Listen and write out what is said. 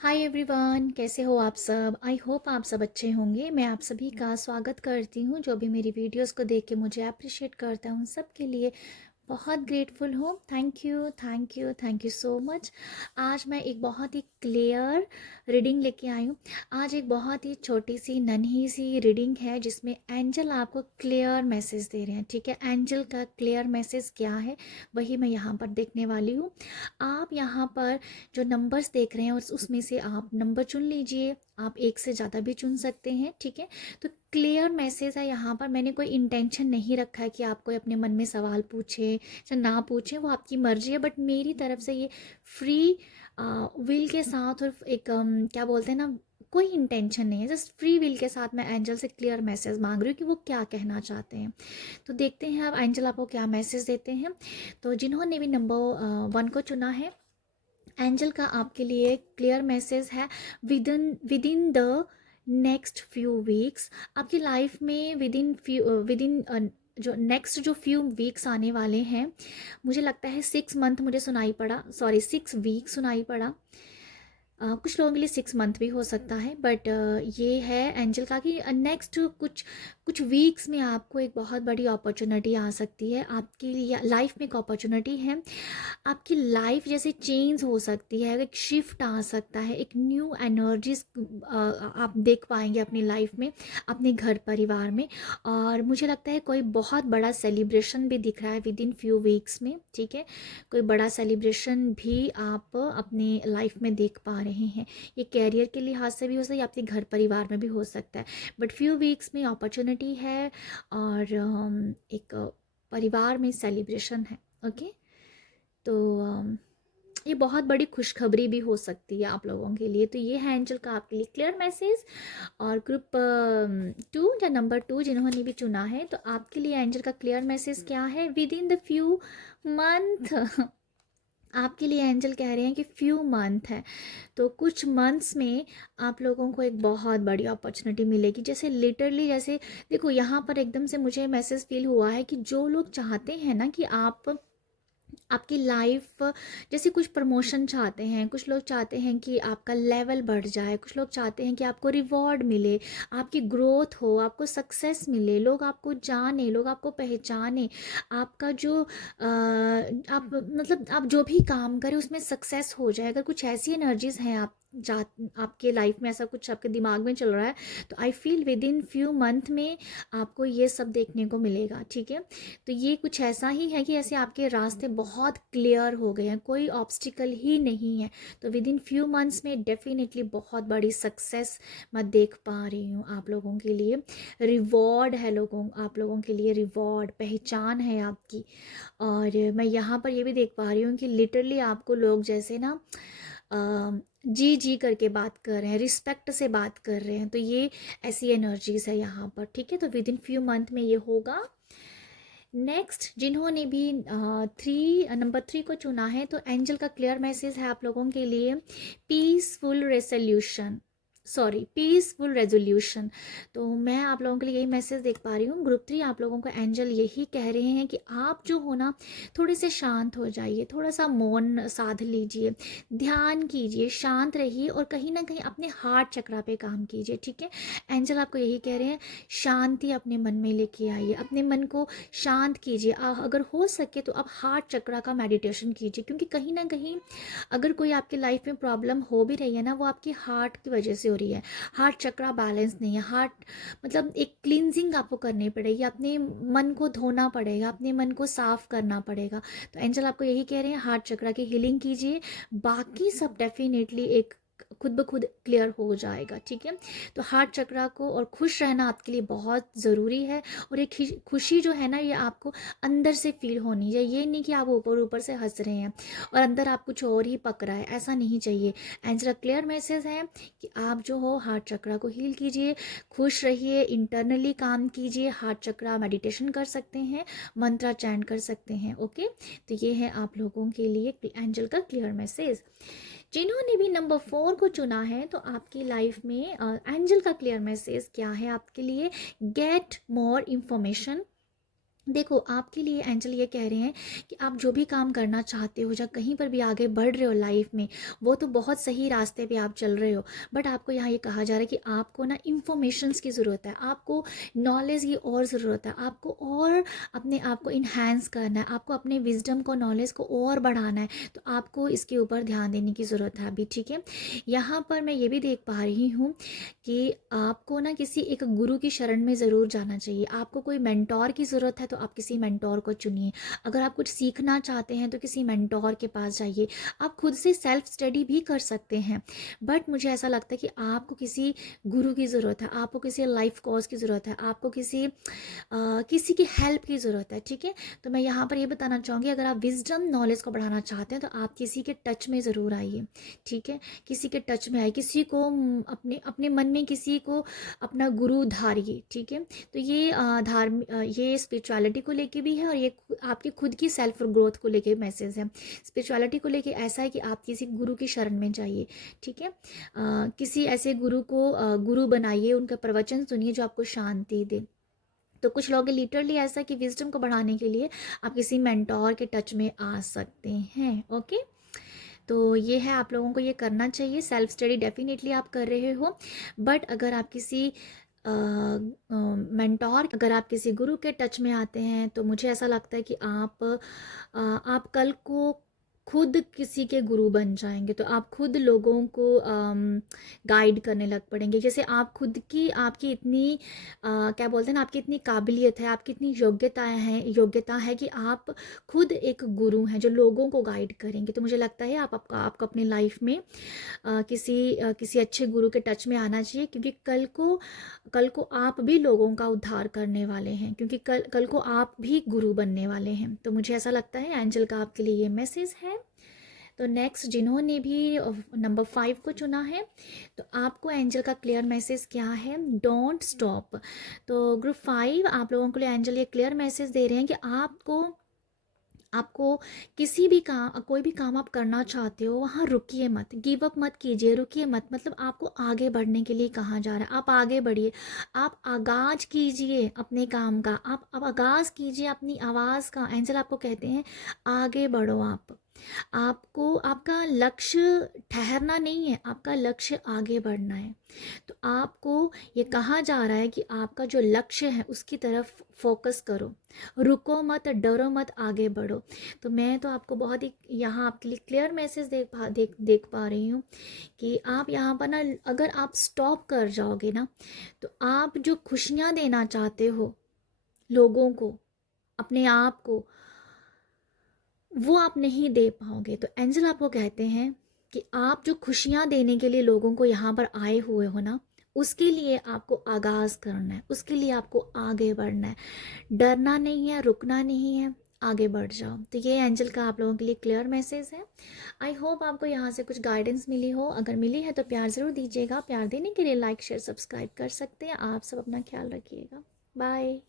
Hi everyone, कैसे हो आप सब। आई होप आप सब अच्छे होंगे। मैं आप सभी का स्वागत करती हूँ जो भी मेरी वीडियोस को देख के मुझे अप्रिशिएट करता हूँ। सबके लिए बहुत ग्रेटफुल हूँ। Thank you, thank you, thank you so much. आज मैं एक बहुत ही क्लियर रीडिंग लेके आई हूँ। आज एक बहुत ही छोटी सी नन्ही सी रीडिंग है जिसमें एंजल आपको क्लियर मैसेज दे रहे हैं। ठीक है, एंजल का क्लियर मैसेज क्या है वही मैं यहाँ पर देखने वाली हूँ। आप यहाँ पर जो नंबर्स देख रहे हैं उसमें से आप नंबर चुन लीजिए। आप एक से ज़्यादा भी चुन सकते हैं। ठीक है, तो क्लियर मैसेज है यहाँ पर। मैंने कोई इंटेंशन नहीं रखा है कि आप कोई अपने मन में सवाल पूछे या ना पूछे, वो आपकी मर्जी है। बट मेरी तरफ से ये फ्री विल के साथ और एक क्या बोलते हैं ना, कोई इंटेंशन नहीं है, जस्ट फ्री विल के साथ मैं एंजल से क्लियर मैसेज मांग रही हूँ कि वो क्या कहना चाहते हैं। तो देखते हैं अब एंजल आपको क्या मैसेज देते हैं। तो जिन्होंने भी नंबर 1 को चुना है, एंजल का आपके लिए क्लियर मैसेज है। With in the next few weeks, आपकी लाइफ में विद इन जो नेक्स्ट जो फ्यू वीक्स आने वाले हैं, मुझे लगता है 6 मंथ मुझे सुनाई पड़ा, सॉरी 6 वीक सुनाई पड़ा। कुछ लोगों के लिए 6 मंथ भी हो सकता है, बट ये है एंजल का कि नेक्स्ट कुछ कुछ वीक्स में आपको एक बहुत बड़ी अपॉर्चुनिटी आ सकती है। आपकी लाइफ में एक अपॉर्चुनिटी है। आपकी लाइफ जैसे चेंज हो सकती है, एक शिफ्ट आ सकता है, एक न्यू एनर्जीज आप देख पाएंगे अपनी लाइफ में, अपने घर परिवार में। और मुझे लगता है कोई बहुत बड़ा सेलिब्रेशन भी दिख रहा है विद इन फ्यू वीक्स में। ठीक है, कोई बड़ा सेलिब्रेशन भी आप अपनी लाइफ में देख पा रहे हैं। ये कैरियर के लिहाज से भी हो सकता है, आपके घर परिवार में भी हो सकता है। बट फ्यू वीक्स में अपॉर्चुनिटी है और एक परिवार में सेलिब्रेशन है। ओके, तो ये बहुत बड़ी खुशखबरी भी हो सकती है आप लोगों के लिए। तो ये है एंजल का आपके लिए क्लियर मैसेज। और ग्रुप 2 या नंबर 2 जिन्होंने भी चुना है, तो आपके लिए एंजल का क्लियर मैसेज क्या है। With in the few month आपके लिए एंजल कह रहे हैं कि फ्यू मंथ है, तो कुछ मंथ्स में आप लोगों को एक बहुत बड़ी अपॉर्चुनिटी मिलेगी। जैसे लिटरली, जैसे देखो यहाँ पर एकदम से मुझे मैसेज फील हुआ है कि जो लोग चाहते हैं ना कि आप आपकी लाइफ जैसे कुछ प्रमोशन चाहते हैं, कुछ लोग चाहते हैं कि आपका लेवल बढ़ जाए, कुछ लोग चाहते हैं कि आपको रिवॉर्ड मिले, आपकी ग्रोथ हो, आपको सक्सेस मिले, लोग आपको जाने, लोग आपको पहचाने, आपका जो आप मतलब आप जो भी काम करें उसमें सक्सेस हो जाए। अगर कुछ ऐसी एनर्जीज हैं आप जा आपके लाइफ में, ऐसा कुछ आपके दिमाग में चल रहा है, तो I feel with in few month में आपको ये सब देखने को मिलेगा। ठीक है, तो ये कुछ ऐसा ही है कि ऐसे आपके रास्ते बहुत क्लियर हो गए हैं, कोई ऑब्स्टिकल ही नहीं है। तो विद इन फ्यू मंथ्स में डेफिनेटली बहुत बड़ी सक्सेस मैं देख पा रही हूँ आप लोगों के लिए। रिवॉर्ड है आप लोगों के लिए, रिवॉर्ड पहचान है आपकी। और मैं यहाँ पर ये भी देख पा रही हूँ कि लिटरली आपको लोग जैसे ना जी जी करके बात कर रहे हैं, रिस्पेक्ट से बात कर रहे हैं। तो ये ऐसी एनर्जीज है यहाँ पर। ठीक है, तो विद इन फ्यू मंथ में ये होगा। नेक्स्ट जिन्होंने भी नंबर 3 को चुना है, तो एंजल का क्लियर मैसेज है आप लोगों के लिए पीसफुल रेजोल्यूशन। तो मैं आप लोगों के लिए यही मैसेज देख पा रही हूँ। ग्रुप 3 आप लोगों को एंजल यही कह रहे हैं कि आप जो हो ना, थोड़े से शांत हो जाइए, थोड़ा सा मौन साध लीजिए, ध्यान कीजिए, शांत रहिए और कहीं ना कहीं अपने हार्ट चक्रा पे काम कीजिए। ठीक है, एंजल आपको यही कह रहे हैं, शांति अपने मन में लेके आइए, अपने मन को शांत कीजिए। अगर हो सके तो आप हार्ट चक्रा का मेडिटेशन कीजिए, क्योंकि कहीं ना कहीं अगर कोई आपकी लाइफ में प्रॉब्लम हो भी रही है ना, वो आपकी हार्ट की वजह से हो रही है। हार्ट चक्रा बैलेंस नहीं है। हार्ट मतलब एक क्लींजिंग आपको करनी पड़ेगी, अपने मन को धोना पड़ेगा, अपने मन को साफ करना पड़ेगा। तो एंजल आपको यही कह रहे हैं, हार्ट चक्रा की हीलिंग कीजिए, बाकी सब डेफिनेटली एक खुद ब खुद क्लियर हो जाएगा। ठीक है, तो हार्ट चक्रा को और खुश रहना आपके लिए बहुत ज़रूरी है। और एक खुशी जो है ना, ये आपको अंदर से फील होनी चाहिए। ये नहीं कि आप ऊपर ऊपर से हंस रहे हैं और अंदर आप कुछ और ही पक रहा है, ऐसा नहीं चाहिए। एंजल क्लियर मैसेज है कि आप जो हो हार्ट चक्रा को हील कीजिए, खुश रहिए, इंटरनली काम कीजिए। हार्ट चक्रा मेडिटेशन कर सकते हैं, मंत्रा चैंट कर सकते हैं। ओके, तो ये है आप लोगों के लिए एंजल का क्लियर मैसेज। जिन्होंने भी नंबर 4 को चुना है, तो आपकी लाइफ में एंजल का क्लियर मैसेज क्या है आपके लिए। गेट मोर इंफॉर्मेशन देखो, आपके लिए एंजल ये कह रहे हैं कि आप जो भी काम करना चाहते हो या कहीं पर भी आगे बढ़ रहे हो लाइफ में, वो तो बहुत सही रास्ते पे आप चल रहे हो। बट आपको यहाँ ये कहा जा रहा है कि आपको ना इन्फॉर्मेशंस की ज़रूरत है, आपको नॉलेज की और ज़रूरत है, आपको और अपने आप को इन्हांस करना है, आपको अपने विजडम को, नॉलेज को और बढ़ाना है। तो आपको इसके ऊपर ध्यान देने की ज़रूरत है अभी, ठीक है। यहाँ पर मैं ये भी देख पा रही हूँ कि आपको ना किसी एक गुरु की शरण में ज़रूर जाना चाहिए। आपको कोई मेंटोर की ज़रूरत है तो आप किसी मेंटोर को चुनिए। अगर आप कुछ सीखना चाहते हैं तो किसी मेंटोर के पास जाइए। आप खुद से सेल्फ स्टडी भी कर सकते हैं, बट मुझे ऐसा लगता है कि आपको किसी गुरु की ज़रूरत है, आपको किसी लाइफ कोच की ज़रूरत है, आपको किसी की हेल्प की ज़रूरत है, ठीक है। तो मैं यहाँ पर ये बताना चाहूँगी, अगर आप विजडम नॉलेज को बढ़ाना चाहते हैं तो आप किसी के टच में ज़रूर आइए, ठीक है। किसी के टच में आइए, किसी को अपने अपने मन में किसी को अपना गुरु धारिए, ठीक है। तो ये ये स्पिरिचुअलिटी को लेके भी है और ये आपकी खुद की सेल्फ ग्रोथ को लेके मैसेज है। स्पिरिचुअलिटी को लेके ऐसा है कि आप किसी गुरु की शरण में जाइए, ठीक है। किसी ऐसे गुरु को गुरु बनाइए, उनका प्रवचन सुनिए जो आपको शांति दे। तो कुछ लोग लिटरली ऐसा कि विजडम को बढ़ाने के लिए आप किसी मेंटोर के टच में आ सकते हैं, ओके। तो ये है, आप लोगों को ये करना चाहिए। सेल्फ स्टडी डेफिनेटली आप कर रहे हो, बट अगर आप किसी मेंटोर, अगर आप किसी गुरु के टच में आते हैं तो मुझे ऐसा लगता है कि आप कल को खुद किसी के गुरु बन जाएंगे। तो आप खुद लोगों को गाइड करने लग पड़ेंगे। जैसे आप खुद की, आपकी इतनी क्या बोलते हैं ना, आपकी इतनी काबिलियत है, आपकी इतनी योग्यता है कि आप खुद एक गुरु हैं जो लोगों को गाइड करेंगे। तो मुझे लगता है आपको अपनी लाइफ में किसी अच्छे गुरु के टच में आना चाहिए, क्योंकि कल को आप भी लोगों का उद्धार करने वाले हैं, क्योंकि कल को आप भी गुरु बनने वाले हैं। तो मुझे ऐसा लगता है एंजल का आपके लिए ये मैसेज है। तो नेक्स्ट जिन्होंने भी नंबर 5 को चुना है, तो आपको एंजल का क्लियर मैसेज क्या है? Don't stop. तो ग्रुप 5 आप लोगों के लिए एंजल ये क्लियर मैसेज दे रहे हैं कि आपको किसी भी काम, कोई भी काम आप करना चाहते हो, वहाँ रुकिए मत, गिव अप मत कीजिए, रुकिए मत। मतलब आपको आगे बढ़ने के लिए कहा जा रहा है, आप आगे बढ़िए, आप आगाज कीजिए अपने काम का, आप अब आगाज कीजिए अपनी आवाज़ का। एंजल आपको कहते हैं आगे बढ़ो आप। आपको आपका लक्ष्य ठहरना नहीं है, आपका लक्ष्य आगे बढ़ना है। तो आपको ये कहा जा रहा है कि आपका जो लक्ष्य है उसकी तरफ फोकस करो, रुको मत, डरो मत, आगे बढ़ो। तो मैं तो आपको बहुत ही यहाँ आपके लिए क्लियर मैसेज देख पा रही हूँ कि आप यहाँ पर ना, अगर आप स्टॉप कर जाओगे ना, तो आप जो खुशियाँ देना चाहते हो लोगों को, अपने आप को, वो आप नहीं दे पाओगे। तो एंजल आपको कहते हैं कि आप जो खुशियाँ देने के लिए लोगों को यहाँ पर आए हुए हो ना, उसके लिए आपको आगाज़ करना है, उसके लिए आपको आगे बढ़ना है, डरना नहीं है, रुकना नहीं है, आगे बढ़ जाओ। तो ये एंजल का आप लोगों के लिए क्लियर मैसेज है। आई होप आपको यहाँ से कुछ गाइडेंस मिली हो। अगर मिली है तो प्यार ज़रूर दीजिएगा। प्यार देने के लिए लाइक शेयर सब्सक्राइब कर सकते हैं। आप सब अपना ख्याल रखिएगा। बाय।